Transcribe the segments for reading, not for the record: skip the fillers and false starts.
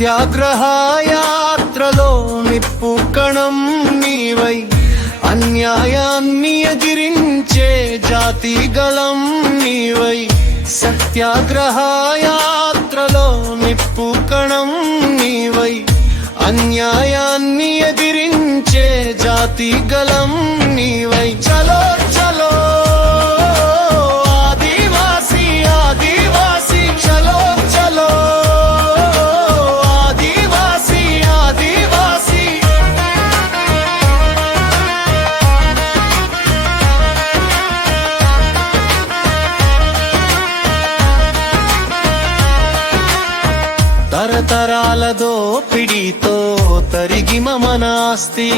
సత్యాగ్రహ యాత్రలో నిప్పు కణం నీవై అన్యాయాన్ని ఎదిరించే జాతి గళం నీవై సత్యాగ్రహ యాత్రలో నిప్పు కణం నీవై అన్యాయాన్ని ఎదిరించే జాతి గళం నీవై చలో చలో ఆదివాసి ఆదివాసి చలో చలో ఆదివాసి ఆదివాసి తరతరాల దోపిడీతో తరిగిమ మన ఆస్తి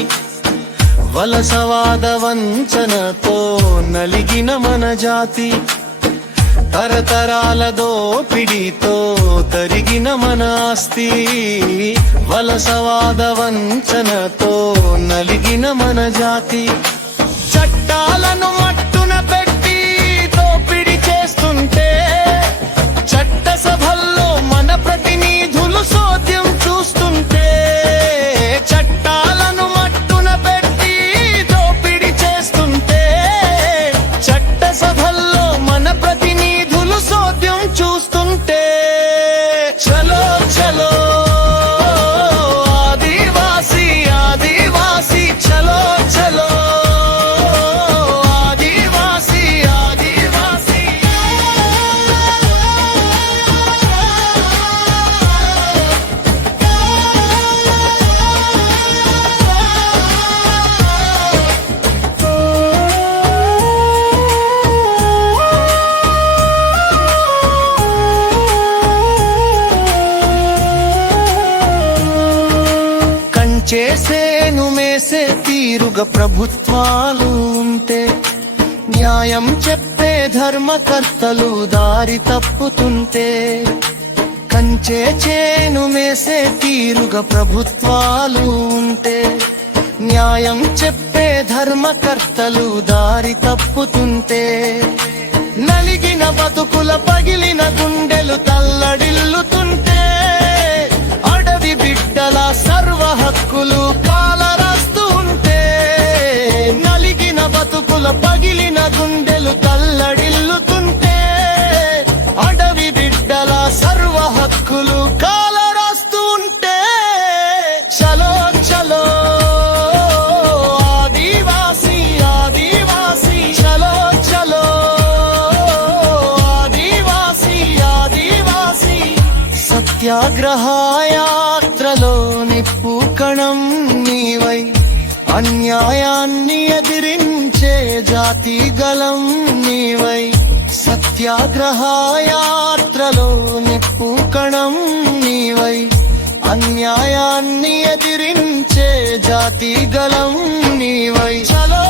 వలసవాద వంచనతో నలిగిన మన జాతి తరతరాల దోపిడీతో తరిగిన మన ఆస్తి వలసవాద వంచనతో నలిగిన మన జాతి చట్టాలను మట్టున పెట్టి దోపిడి చేస్తుంటే చట్టసభల్లో మన ప్రతినిధులు సోద్యం చూస్తుంటే చట్టాలను మట్టున పెట్టి దోపిడి చేస్తుంటే చట్టసభల్లో మన ప్రతినిధులు సోద్యం చూస్తుంటే చలో చలో ఆదివాసి ఆదివాసి చలో చలో ఆదివాసి ఆదివాసి చేసేను మేసే తీరుగా ప్రభుత్వాలు ఉంటే న్యాయం చెప్పే ధర్మకర్తలు దారి తప్పుతుంటే కంచే చేను మేసే తీరుగా ప్రభుత్వాలు ఉంటే న్యాయం చెప్పే ధర్మకర్తలు దారి తప్పుతుంటే నలిగిన బతుకుల పగిలిన గుండెలు తల్లడిల్లుతుంటే అడవి బిడ్డల సర్వ హక్కులు కాలరాస్తూ ఉంటే నలిగిన బతుకుల పగిలిన గుండెలు తల్లడిల్లుతుంటే అడవి బిడ్డల సర్వ హక్కులు కాలరాస్తూ ఉంటే చలో చలో ఆదివాసి ఆదివాసి చలో చలో ఆదివాసి ఆదివాసి సత్యాగ్రహ యాత్రలో నిప్పు కణం నీవై అన్యాయాన్ని ఎదిరించే జాతి గళం నీవై సత్యాగ్రహ యాత్రలో నిప్పు కణం నీవై అన్యాయాన్ని ఎదిరించే జాతి గళం నీవై చలో